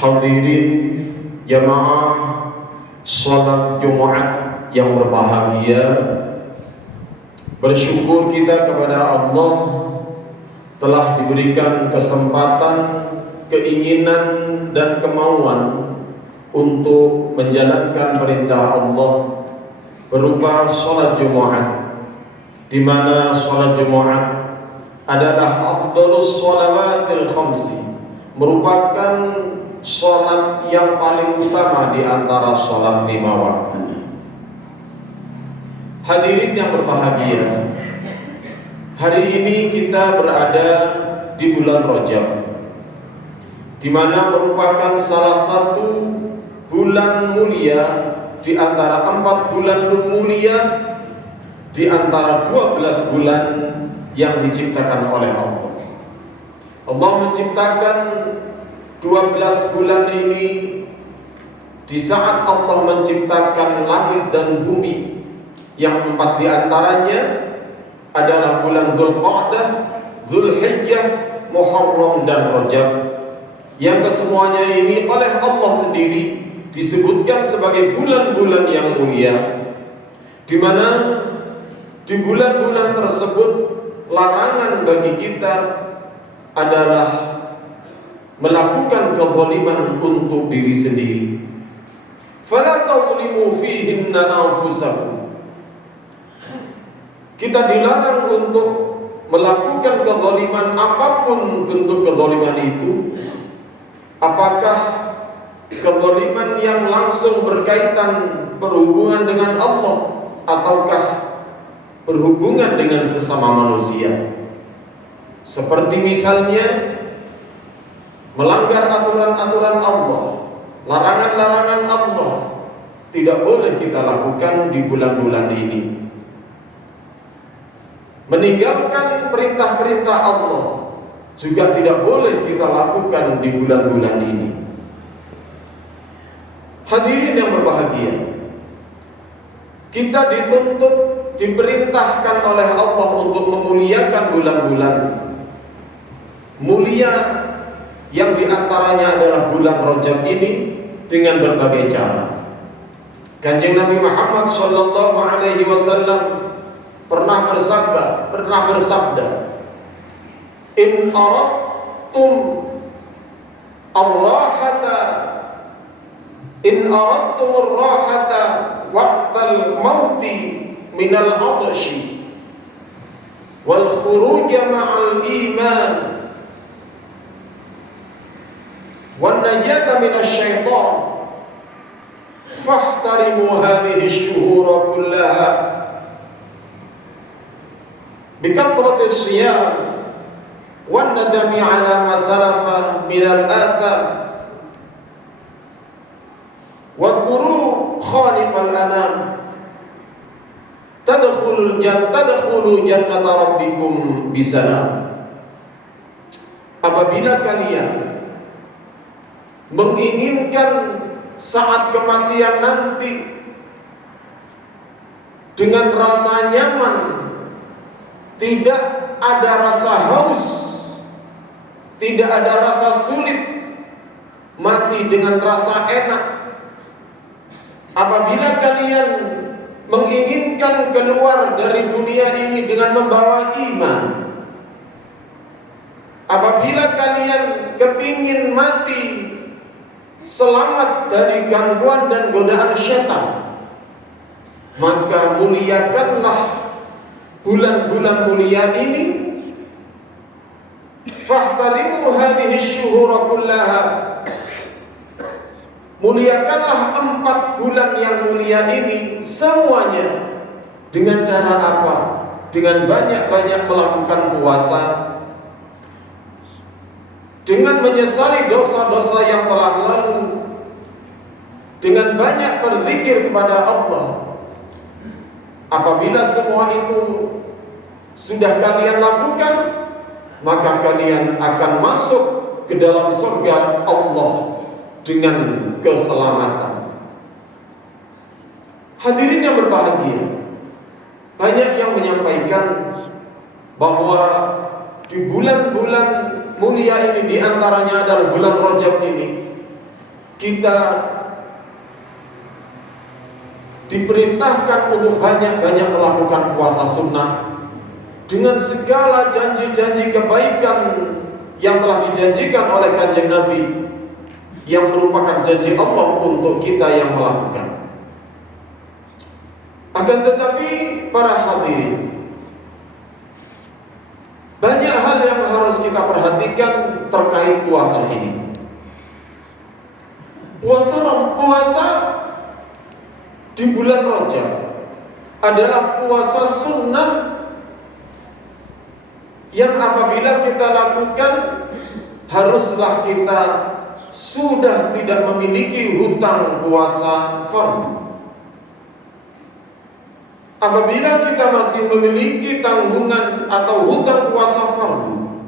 Hadirin jamaah salat Jumat yang berbahagia, bersyukur kita kepada Allah telah diberikan kesempatan, keinginan dan kemauan untuk menjalankan perintah Allah berupa salat Jumat, di mana salat Jumat adalah afdhalus shalawatil khamsi, merupakan salat yang paling utama di antara salat 5 waktu. Hadirin yang berbahagia, hari ini kita berada di bulan Rajab, di mana merupakan salah satu bulan mulia di antara 4 bulan mulia, di antara 12 bulan yang diciptakan oleh Allah. Allah menciptakan 12 bulan ini di saat Allah menciptakan langit dan bumi, yang 4 di antaranya adalah bulan Dzulqa'dah, Dzulhijjah, Muharram dan Rajab, yang kesemuanya ini oleh Allah sendiri disebutkan sebagai bulan-bulan yang mulia, di mana di bulan-bulan tersebut larangan bagi kita adalah melakukan kezaliman untuk diri sendiri. Fala tadlimu fihinna anfusakum. Kita dilarang untuk melakukan kezaliman, apapun bentuk kezaliman itu. Apakah kezaliman yang langsung berkaitan berhubungan dengan Allah, ataukah berhubungan dengan sesama manusia? Seperti misalnya melanggar aturan-aturan Allah, larangan-larangan Allah, tidak boleh kita lakukan di bulan-bulan ini. Meninggalkan perintah-perintah Allah juga tidak boleh kita lakukan di bulan-bulan ini. Hadirin yang berbahagia, kita dituntut, diperintahkan oleh Allah untuk memuliakan bulan-bulan mulia, yang diantaranya adalah bulan Rajab ini, dengan berbagai cara. Kanjeng Nabi Muhammad sallallahu alaihi wasallam pernah bersabda, in aradtum ar-rahata waqtal mauti minal 'atshi wal khuruj ma'al iman wan najata minasy syaitan fahtarimu hadhihi asy-syuhur kullaha bikathrati as-siyam wan nadami 'ala ma salafa min al-atham wa quru khaliqal anam tadkhulu jannata rabbikum bisalam. Apabila kalian menginginkan saat kematian nanti dengan rasa nyaman, tidak ada rasa haus, tidak ada rasa sulit, mati dengan rasa enak. Apabila kalian menginginkan keluar dari dunia ini dengan membawa iman, apabila kalian kepingin mati selamat dari gangguan dan godaan syaitan, maka muliakanlah bulan-bulan mulia ini. Fahtarimu hadhihi asy-syuhur kullaha, muliakanlah 4 bulan yang mulia ini semuanya. Dengan cara apa? Dengan banyak-banyak melakukan puasa, dengan menyesali dosa-dosa yang telah lalu, dengan banyak berzikir kepada Allah. Apabila semua itu sudah kalian lakukan, maka kalian akan masuk ke dalam surga Allah dengan keselamatan. Hadirin yang berbahagia, banyak yang menyampaikan bahwa di bulan-bulan mulia ini, di antaranya adalah bulan Rajab ini, kita diperintahkan untuk banyak-banyak melakukan puasa sunnah dengan segala janji-janji kebaikan yang telah dijanjikan oleh Kanjeng Nabi, yang merupakan janji Allah untuk kita yang melakukan. Akan tetapi para hadirin, banyak hal yang harus kita perhatikan terkait puasa ini. Puasa di bulan Rajab adalah puasa sunnah yang apabila kita lakukan haruslah kita sudah tidak memiliki hutang puasa fardu. Apabila kita masih memiliki tanggungan atau hutang puasa fardu,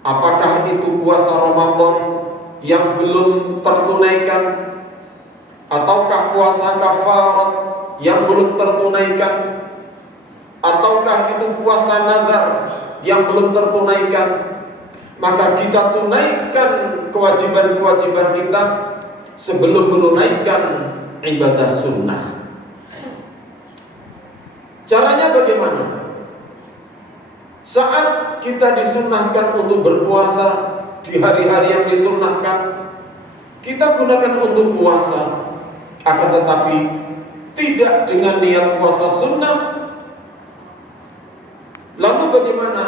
apakah itu puasa Ramadan yang belum tertunaikan, ataukah puasa kafarat yang belum tertunaikan, ataukah itu puasa nazar yang belum tertunaikan, maka kita tunaikan kewajiban-kewajiban kita sebelum menunaikan ibadah sunnah. Caranya bagaimana? Saat kita disunnahkan untuk berpuasa di hari-hari yang disunnahkan, kita gunakan untuk puasa, akan tetapi tidak dengan niat puasa sunnah. Lalu bagaimana?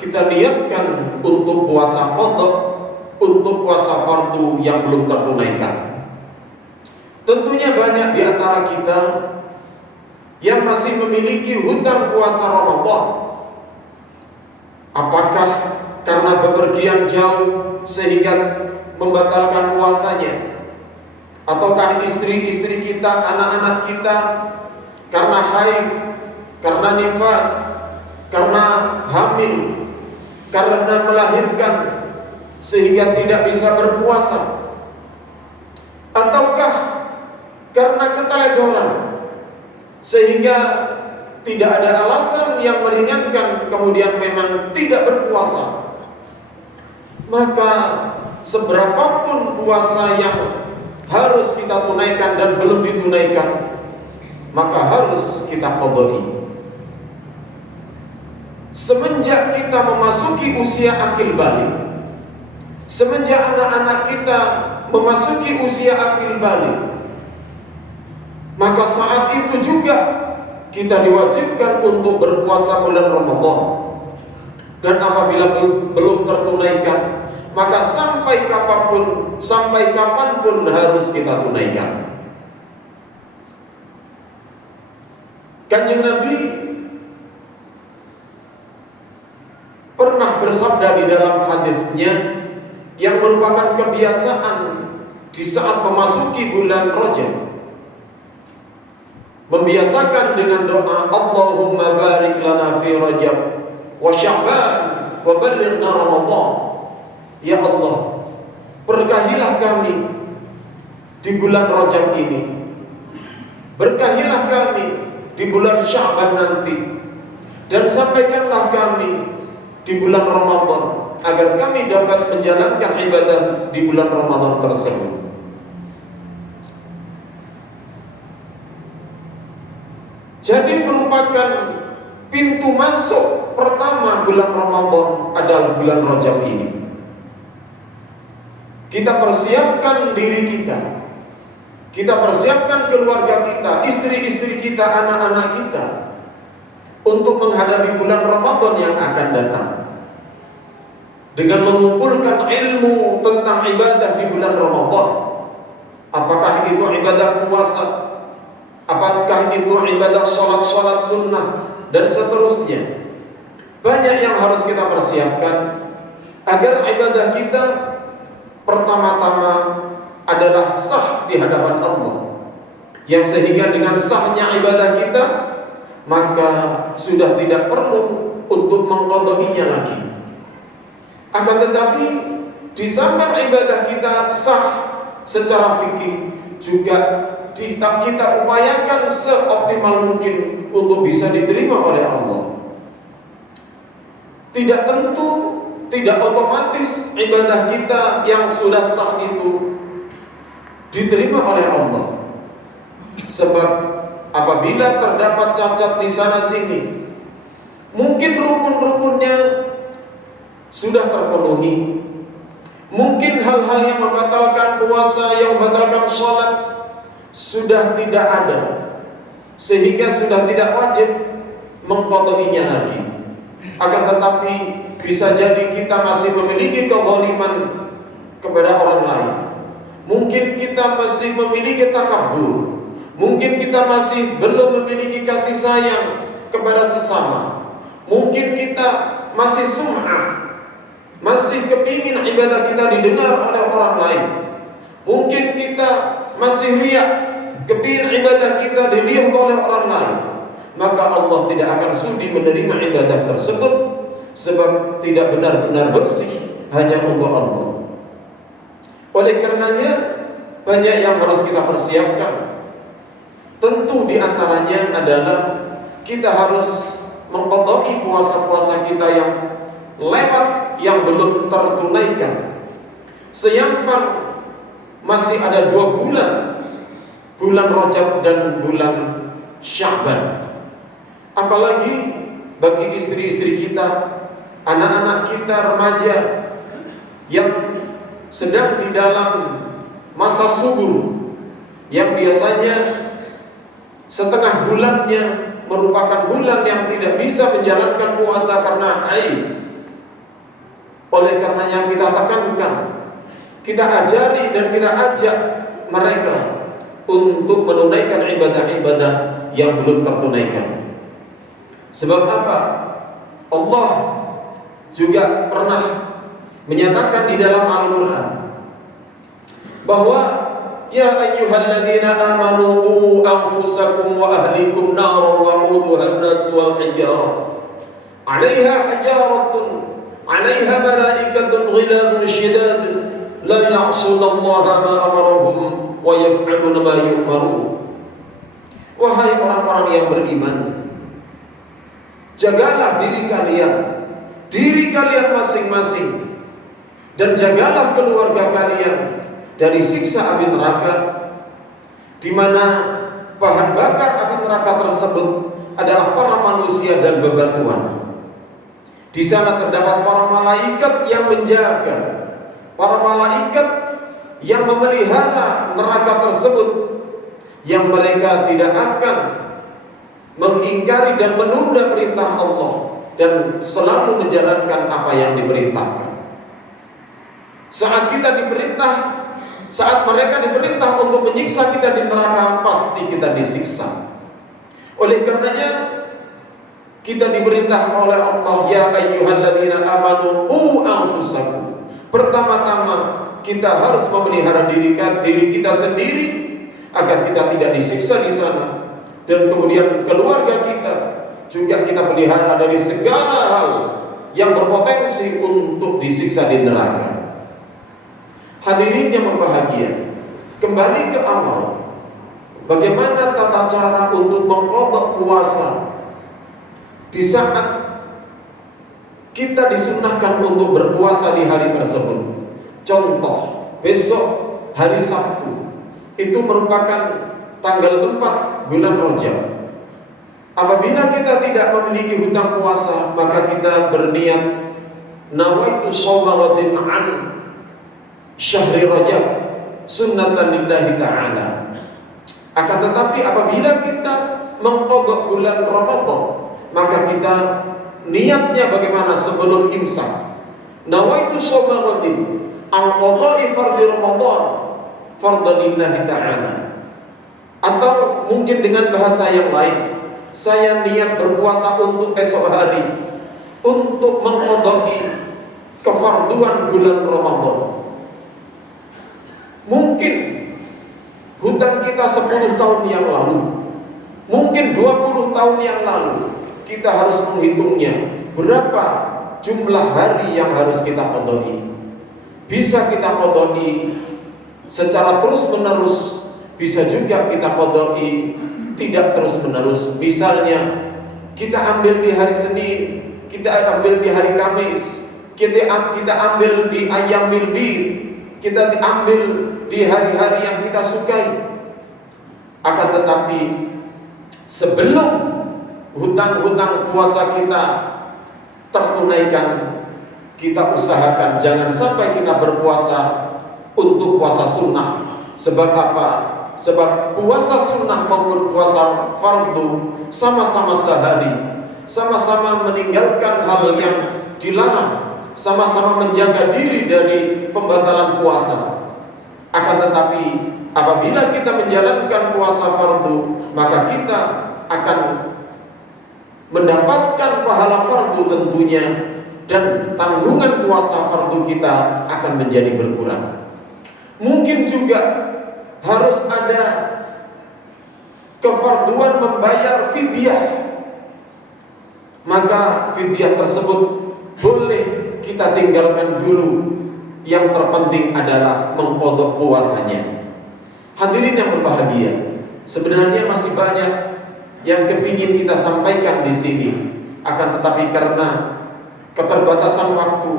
Kita niatkan untuk puasa qadha, untuk puasa fardu yang belum tertunaikan. Tentunya banyak di antara kita yang masih memiliki hutang puasa Ramadan. Apakah karena bepergian jauh sehingga membatalkan puasanya, ataukah istri-istri kita, anak-anak kita karena haid, karena nifas, karena hamil, karena melahirkan sehingga tidak bisa berpuasa, ataukah karena keteledoran sehingga tidak ada alasan yang meringankan kemudian memang tidak berpuasa. Maka seberapapun puasa yang harus kita tunaikan dan belum ditunaikan, maka harus kita qadai. Semenjak kita memasuki usia akil balik, semenjak anak-anak kita memasuki usia akil balik, maka saat itu juga kita diwajibkan untuk berpuasa bulan Ramadan. Dan apabila belum tertunaikan, maka sampai kapanpun harus kita tunaikan. Kanjeng Nabi pernah bersabda di dalam hadisnya yang merupakan kebiasaan di saat memasuki bulan Rajab, membiasakan dengan doa Allahumma barik lana fi Rajab wa Sya'ban wa ballighna Ramadan. Ya Allah, berkahilah kami di bulan Rajab ini, berkahilah kami di bulan Sya'ban nanti, dan sampaikanlah kami di bulan Ramadan agar kami dapat menjalankan ibadah di bulan Ramadan tersebut. Jadi merupakan pintu masuk pertama bulan Ramadan adalah bulan Rajab ini. Kita persiapkan diri kita, kita persiapkan keluarga kita, istri-istri kita, anak-anak kita untuk menghadapi bulan Ramadan yang akan datang, dengan mengumpulkan ilmu tentang ibadah di bulan Ramadan. Apakah itu ibadah puasa, apakah itu ibadah sholat sunnah, dan seterusnya. Banyak yang harus kita persiapkan agar ibadah kita pertama-tama adalah sah di hadapan Allah, yang sehingga dengan sahnya ibadah kita, maka sudah tidak perlu untuk mengqadainya lagi. Akan tetapi di samping ibadah kita sah secara fikih, juga kita upayakan seoptimal mungkin untuk bisa diterima oleh Allah. Tidak tentu, tidak otomatis ibadah kita yang sudah sah itu diterima oleh Allah. Sebab apabila terdapat cacat di sana sini, mungkin rukun-rukunnya sudah terpenuhi, mungkin hal-hal yang membatalkan puasa, yang membatalkan sholat sudah tidak ada, sehingga sudah tidak wajib mengqadainya lagi. Akan tetapi bisa jadi kita masih memiliki kezaliman kepada orang lain. Mungkin kita masih memiliki takabur. Mungkin kita masih belum memiliki kasih sayang kepada sesama. Mungkin kita masih sum'ah, masih kepingin ibadah kita didengar oleh orang lain. Mungkin kita masih riya, kepingin ibadah kita dilihat oleh orang lain. Maka Allah tidak akan sudi menerima ibadah tersebut, sebab tidak benar-benar bersih hanya untuk Allah. Oleh karenanya banyak yang harus kita persiapkan. Tentu diantaranya adalah kita harus mengqadai puasa-puasa kita yang lewat, yang belum tertunaikan. Seyangpang masih ada 2 bulan, bulan Rajab dan bulan Sya'ban. Apalagi bagi istri-istri kita, anak-anak kita remaja yang sedang di dalam masa subur, yang biasanya setengah bulannya merupakan bulan yang tidak bisa menjalankan puasa karena haid. Oleh karenanya kita tekankan, kita ajari dan kita ajak mereka untuk menunaikan ibadah-ibadah yang belum tertunaikan. Sebab apa? Allah juga pernah menyatakan di dalam Al-Quran bahwa ya ayyuhalladzina amanu qu anfusakum wa ahlikum naran wa'uduha an-nas wal hijarah 'alaiha hijaratun 'alaiha malaikatun ghiladun shidad la ya'suna Allaha ma amarahum wa yaf'aluna ma yu'marun. Wahai orang-orang yang beriman, jagalah diri kalian masing-masing, dan jagalah keluarga kalian dari siksa api neraka, di mana bahan bakar api neraka tersebut adalah para manusia dan bebatuan. Di sana terdapat para malaikat yang menjaga, para malaikat yang memelihara neraka tersebut, yang mereka tidak akan mengingkari dan menunda perintah Allah dan selalu menjalankan apa yang diperintahkan. Saat mereka diperintah untuk menyiksa kita di neraka, pasti kita disiksa. Oleh karenanya kita diperintah oleh Allah, ya ayyuhalladzina amanu qu anfusakum. Pertama-tama kita harus memelihara diri kita sendiri agar kita tidak disiksa di sana, dan kemudian keluarga kita juga kita pelihara dari segala hal yang berpotensi untuk disiksa di neraka. Hadirin yang berbahagia, kembali ke awal, bagaimana tata cara untuk mengqadha puasa di saat kita disunahkan untuk berpuasa di hari tersebut. Contoh, besok hari Sabtu itu merupakan tanggal 4 bulan Rajab. Apabila kita tidak memiliki hutang puasa, maka kita berniat nawaitu shauma ghadin an syahri Rajab sunnatan lillahi ta'ala. Akan tetapi apabila kita mengqadha bulan Ramadan, maka kita niatnya bagaimana sebelum imsak. Nawaitu shauma ghadin an qada'i fardhi Ramadan fardhan lillahi ta'ala. Atau mungkin dengan bahasa yang lain, saya niat berpuasa untuk esok hari, untuk mengqadai kefarduan bulan Ramadan. Mungkin hutang kita 10 tahun yang lalu, mungkin 20 tahun yang lalu, kita harus menghitungnya berapa jumlah hari yang harus kita qadai. Bisa kita qadai secara terus-menerus, bisa juga kita qadai tidak terus-menerus. Misalnya kita ambil di hari Senin, kita ambil di hari Kamis, kita ambil di Ayyamil Bid, kita diambil di hari-hari yang kita sukai. Akan tetapi sebelum hutang-hutang puasa kita tertunaikan, kita usahakan jangan sampai kita berpuasa untuk puasa sunnah. Sebab apa? Sebab puasa sunnah maupun puasa fardu sama-sama sehari, sama-sama meninggalkan hal yang dilarang, sama-sama menjaga diri dari pembatalan puasa. Akan tetapi apabila kita menjalankan puasa fardu, maka kita akan mendapatkan pahala fardu tentunya, dan tanggungan puasa fardu kita akan menjadi berkurang. Mungkin juga harus ada kefarduan membayar fidyah, maka fidyah tersebut boleh kita tinggalkan dulu. Yang terpenting adalah mengqadha puasanya. Hadirin yang berbahagia, sebenarnya masih banyak yang kepingin kita sampaikan di sini, akan tetapi karena keterbatasan waktu,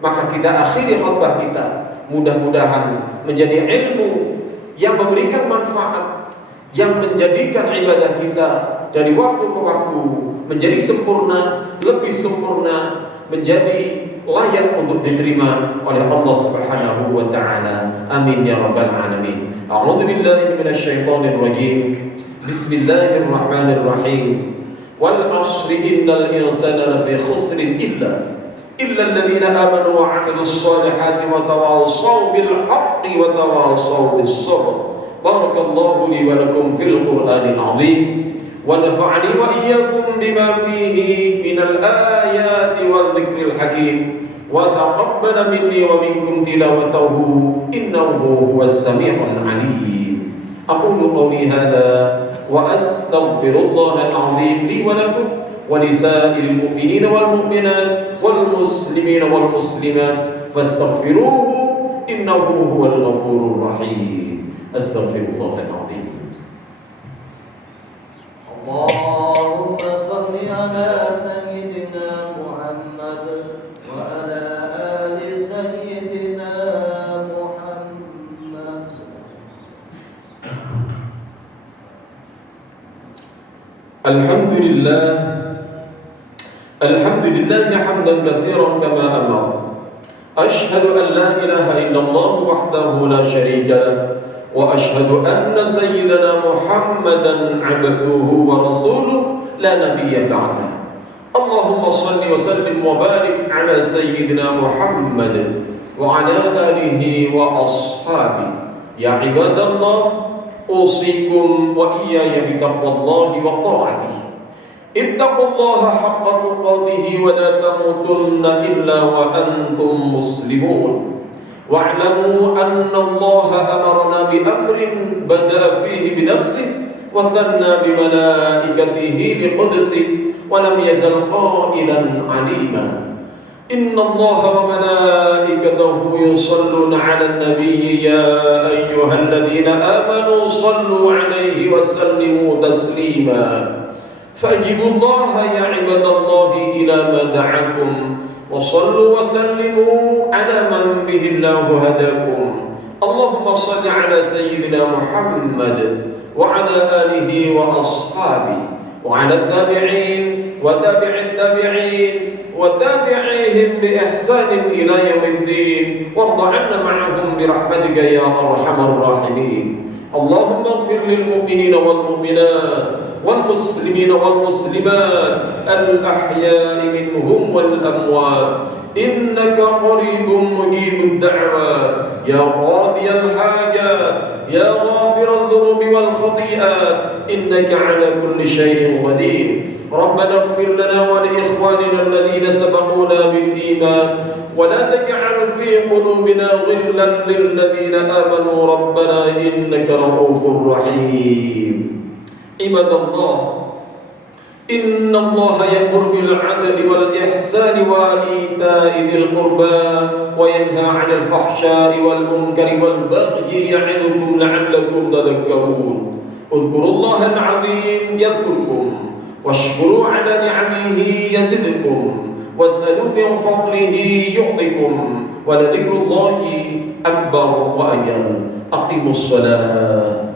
maka kita akhiri khutbah kita. Mudah-mudahan menjadi ilmu yang memberikan manfaat, yang menjadikan ibadah kita dari waktu ke waktu menjadi sempurna, lebih sempurna, menjadi layak untuk diterima oleh Allah Subhanahu wa taala. Amin ya rabbal alamin. A'udzu billahi minasyaitonir rajim. Bismillahirrahmanirrahim. Wal 'ashri innal insana lafi khusrin illa alladhina amanu wa 'amilus solihati wa tawassaw bil haqqi wa tawassaw bis sabr. Barakallahu li wa lakum fil Qur'anil 'azim. ونفعني وإياكم بما فيه من الآيات والذكر الحكيم وتقبل مني ومنكم تلاوته إنه هو السميع العليم. أقول قولي هذا وأستغفر الله العظيم لي ولكم ولسائر المؤمنين والمؤمنات والمسلمين والمسلمات فاستغفروه إنه هو الغفور الرحيم. أستغفر الله العظيم. اللهم صل على سيدنا محمد وعلى آل سيدنا محمد. الحمد لله حمدا كثيرا كما أمر. أشهد أن لا إله إلا الله وحده لا شريك له، وأشهد أن سيدنا محمدا عبده ورسوله لا نبي بعده. اللهم صل وسلم وبارك على سيدنا محمد وعلى آله وأصحابه. يا عباد الله، أوصيكم وإياي بتقوى الله وطاعته. اتقوا الله حق تقاته ولا تموتن إلا وأنتم مسلمون. واعلموا أن الله أمرنا بأمر بدأ فيه بنفسه وثنى بملائكته بقدسه ولم يزل قائلا عليما. إن الله وملائكته يصلون على النبي يا أيها الذين آمنوا صلوا عليه وسلموا تسليما. فأجيبوا الله يا عباد الله إلى ما دعاكم، وصلوا وسلموا على من به الله هداكم. اللهم صل على سيدنا محمد وعلى آله وأصحابه وعلى التابعين وتابع التابعين وتابعيهم بإحسان إلى يوم الدين، وارض عنا معهم برحمتك يا أرحم الراحمين. اللهم اغفر للمؤمنين والمؤمنات والمسلمين والمسلمات الأحياء منهم والأموات، إنك قريب مجيب الدعوات يا قاضي الحاجات يا غافر الذنوب والخطيئات، إنك على كل شيء قدير. ربنا اغفر لنا ولإخواننا الذين سبقونا بالإيمان، ولا تجعل في قلوبنا غلا للذين آمنوا ربنا إنك رؤوف رحيم. عباد الله، إن الله يأمر بالعدل والإحسان وإيتاء ذي القربى وينهى عن الفحشاء والمنكر والبغي يعظكم لعلكم تذكرون. اذكروا الله العظيم يذكركم، واشكروا على نعمه يزدكم، was'alu min fadlihi yu'tikum wa la dzikrullahi akbar wa ajal. Aqimus shalah.